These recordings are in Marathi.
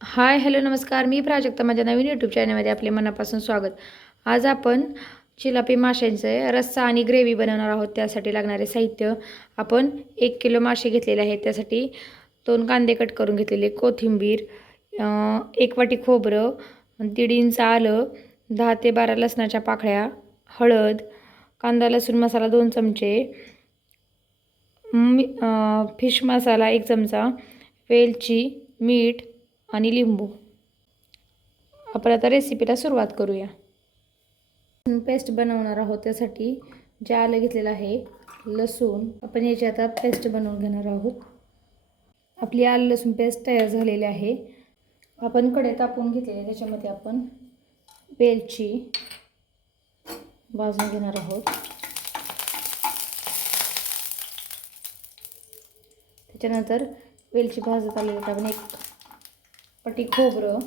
हाय हॅलो नमस्कार. मी प्राजक्ता. माझ्या नवीन यूट्यूब चॅनलमध्ये आपले मनापासून स्वागत. आज आपण चिलापी माशांचे रस्सा आणि ग्रेव्ही बनवणार आहोत. त्यासाठी लागणारे साहित्य आपण एक किलो मासे घेतलेले आहेत. त्यासाठी दोन कांदे कट करून घेतलेले कोथिंबीर एक वाटी खोबरं दीड इंच आलं दहा ते बारा लसणाच्या पाकळ्या हळद कांदा लसूण मसाला दोन चमचे मी फिश मसाला एक चमचा वेलची मीठ आणि लिंबू. आपण आता रेसिपीला सुरुवात करूया. पेस्ट बनवणार आहोत त्यासाठी जे आलं घेतलेलं आहे लसूण. आपण याची आता पेस्ट बनवून घेणार आहोत. आपली आलं लसूण पेस्ट तयार झालेली आहे. आपण कडे तापून घेतलेले त्याच्यामध्ये आपण वेलची भाजून घेणार आहोत. त्याच्यानंतर वेलची भाजत आलेली आपण एक पटी खोबरं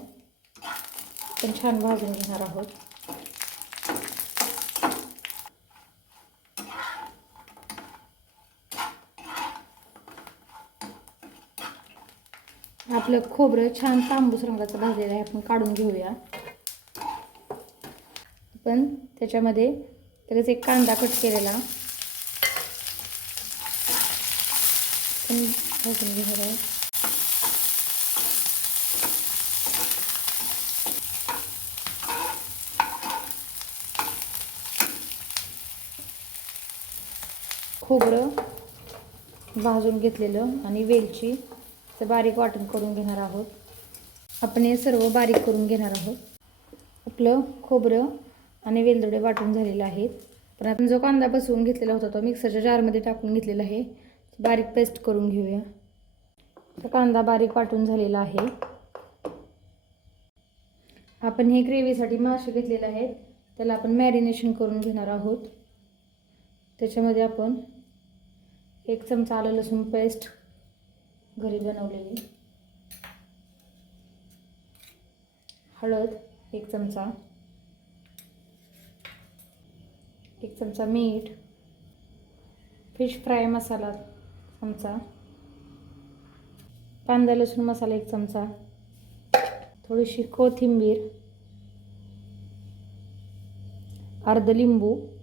पण छान भाजून घेणार आहोत. आपलं खोबरं छान तांबूस रंगाचं भाजलेलं आहे आपण काढून घेऊया. पण त्याच्यामध्ये लगेच एक कांदा कट केलेला. पण भाजून घेणार आहे खोबरं भाजून घेतलेलं आणि वेलची ते बारीक वाटण करून घेणार आहोत. आपण हे सर्व बारीक करून घेणार आहोत. आपलं खोबरं आणि वेलदोडे वाटून झालेले आहेत. पण आपण जो कांदा बसवून घेतलेला होता तो मिक्सरच्या जारमध्ये टाकून घेतलेला आहे. बारीक पेस्ट करून घेऊया. तर कांदा बारीक वाटून झालेला आहे. आपण हे ग्रेव्हीसाठी मासे घेतलेले आहेत. त्याला आपण मॅरिनेशन करून घेणार आहोत. त्याच्यामध्ये आपण एक चमचा आलं लसूण पेस्ट घरी बनवलेली. हळद एक चमचा. एक चमचा मीठ. फिश फ्राय मसाला चमचा. कांदा लसूण मसाला एक चमचा. थोडीशी कोथिंबीर. अर्ध लिंबू.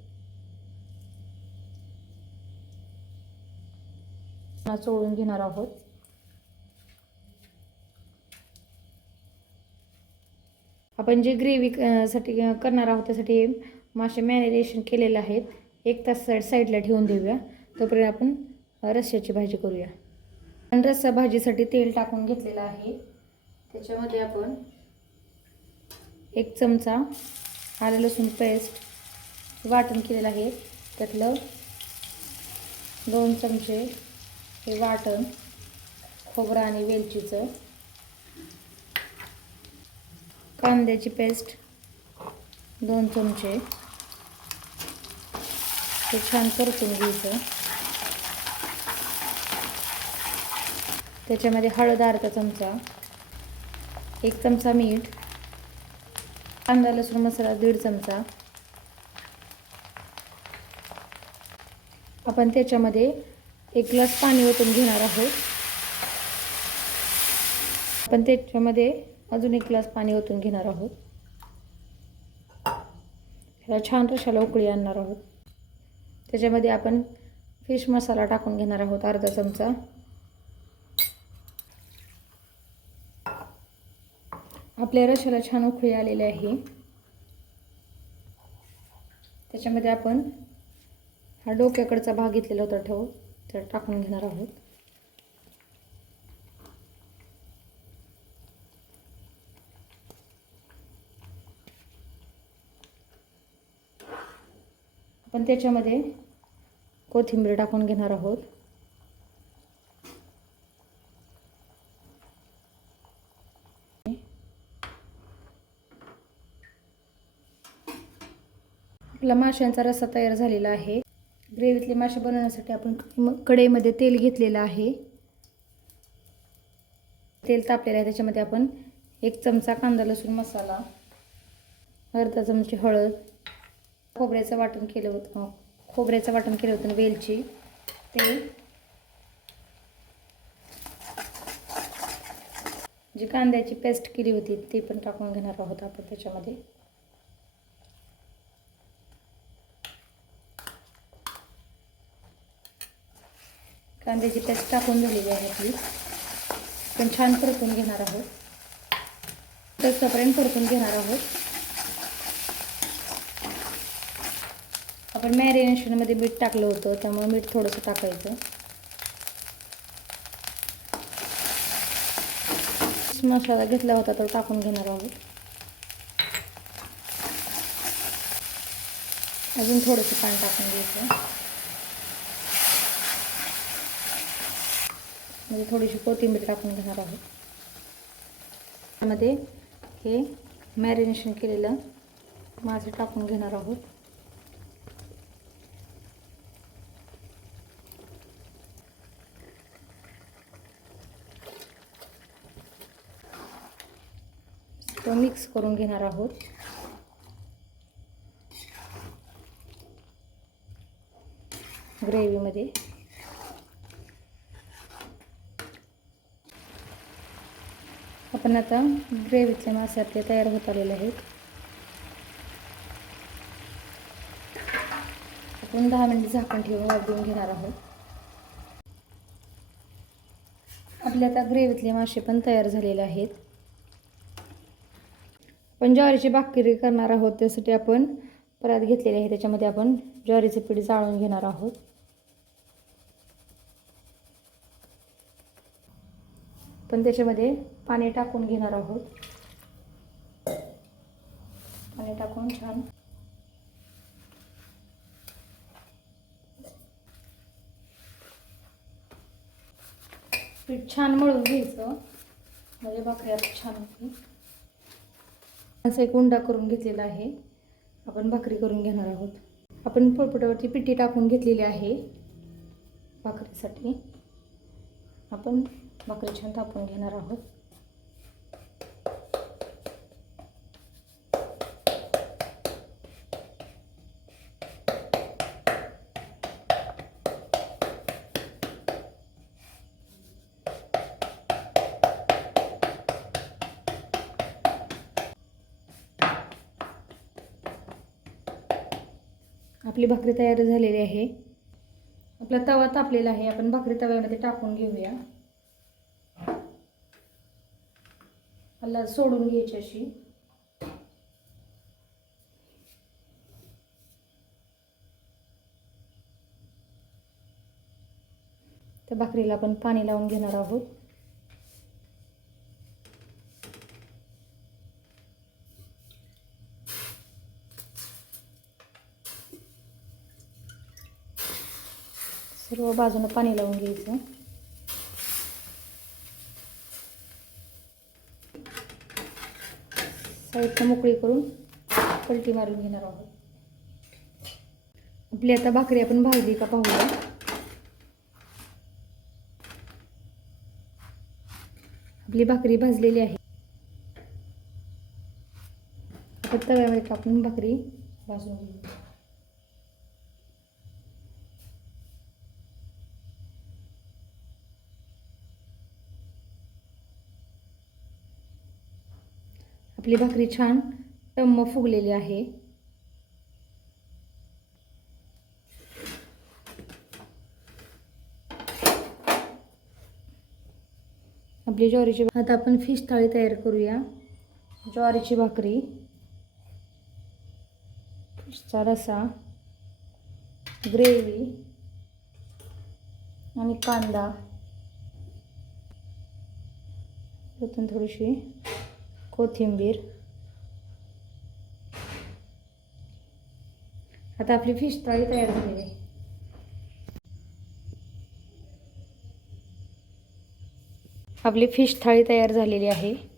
चोळून घेणार आहोत. आपण जे ग्रेव्ही साठी करणार आहोत त्यासाठी मासे मॅरिनेशन केलेले आहेत. एक तास साईड साईडला ठेवून देऊया. तोपर्यंत आपण रस्स्याची भाजी करूया. आणि रस्सा भाजीसाठी तेल टाकून घेतलेलं आहे. त्याच्यामध्ये आपण एक चमचा आलं लसूण पेस्ट वाटण केलेलं आहे. त्यातलं दोन चमचे हे वाटण खोबरं आणि वेलचीचं. कांद्याची पेस्ट दोन चमचे. हे छान परतून घ्यायचं. त्याच्यामध्ये हळद अर्धा चमचा एक चमचा मीठ कांदा लसूण मसाला दीड चमचा. आपण त्याच्यामध्ये एक ग्लास पाणी ओतून घेणार आहोत. आपण त्याच्यामध्ये अजून एक ग्लास पाणी ओतून घेणार आहोत. ह्याला छान रशाला उकळी आणणार आहोत. त्याच्यामध्ये आपण फिश मसाला टाकून घेणार आहोत अर्धा चमचा. आपल्या रशाला छान उकळी आलेली आहे. त्याच्यामध्ये आपण हा डोक्याकडचा भाग घेतलेला होता ठेवू. तर टाकून घेणार आहोत. आपण त्याच्यामध्ये कोथिंबीर टाकून घेणार आहोत. आपला माशांचा रस्सा तयार झालेला आहे. ग्रेव्हीतले मासे बनवण्यासाठी आपण म- कढईमध्ये तेल घेतलेलं आहे. तेल तापलेलं आहे त्याच्यामध्ये आपण एक चमचा कांदा लसूण मसाला अर्धा चमची हळद खोबऱ्याचं वाटण केलं होतं खोबऱ्याचं वाटण केलं होतं वेलची ते जी कांद्याची पेस्ट केली होती ती पण टाकून घेणार आहोत आपण त्याच्यामध्ये. कांद्याची पेस्ट टाकून झालेली आहे आपली. पण छान परतून घेणार आहोत. तसपर्यंत परतून घेणार आहोत. आपण मॅरिनेशनमध्ये मीठ टाकलं होतं त्यामुळे मीठ थोडंसं टाकायचं. मसाला घेतला होता तो टाकून घेणार आहोत. अजून थोडंसं पाणी टाकून घ्यायचं. म्हणजे थोडीशी कोथिंबीर टाकून घेणार आहोत. त्यामध्ये हे मॅरिनेशन केलेलं मासे टाकून घेणार आहोत. तो मिक्स करून घेणार आहोत. ग्रेव्हीमध्ये आपण आता ग्रेव्हीचे मासे आपले तयार होत आलेले आहेत. आपण दहा मिनिट झाकण ठेवून वाजवून घेणार आहोत. आपले आता ग्रेव्हीतले मासे पण तयार झालेले आहेत. आपण ज्वारीची भाकरी करणार आहोत त्यासाठी आपण परात घेतलेली आहे त्याच्यामध्ये आपण ज्वारीचे पीठ जाळून घेणार आहोत. पण त्याच्यामध्ये पाणी टाकून घेणार आहोत. पाणी टाकून छान. पीठ छान मळून घ्यायचं. म्हणजे भाकरी आता छान होती. असं एक उंडा करून घेतलेला आहे. आपण भाकरी करून घेणार आहोत. आपण पोळपटावरती पिठी टाकून घेतलेली आहे. भाकरीसाठी. आपण भाकरी छान तापून घेणार आहोत. आपली भाकरी तयार झालेली आहे. आपला तवा तापलेला आहे. आपण भाकरी तव्यामध्ये टाकून घेऊया. मला सोडून घ्यायची अशी. त्या भाकरीला आपण पाणी लावून घेणार आहोत. सर्व बाजूनं पाणी लावून घ्यायचं. साईडनं मोकळी करून पलटी मारून घेणार आहोत. आपली आता भाकरी आपण भाजली का पाहूया. आपली भाकरी भाजलेली आहे. आता तव्यामध्ये टाकून भाकरी भाजून घेऊ. आपली भाकरी छान टम्म फुगलेली आहे. आपली ज्वारीची आता आपण फिश थाळी तयार करूया. ज्वारीची भाकरी फिशचा रसा ग्रेव्ही आणि कांदा. त्यातून थोडीशी कोथिंबीर. आता आपली फिश थाळी तयार झालेली आहे. आपली फिश थाळी तयार झालेली आहे.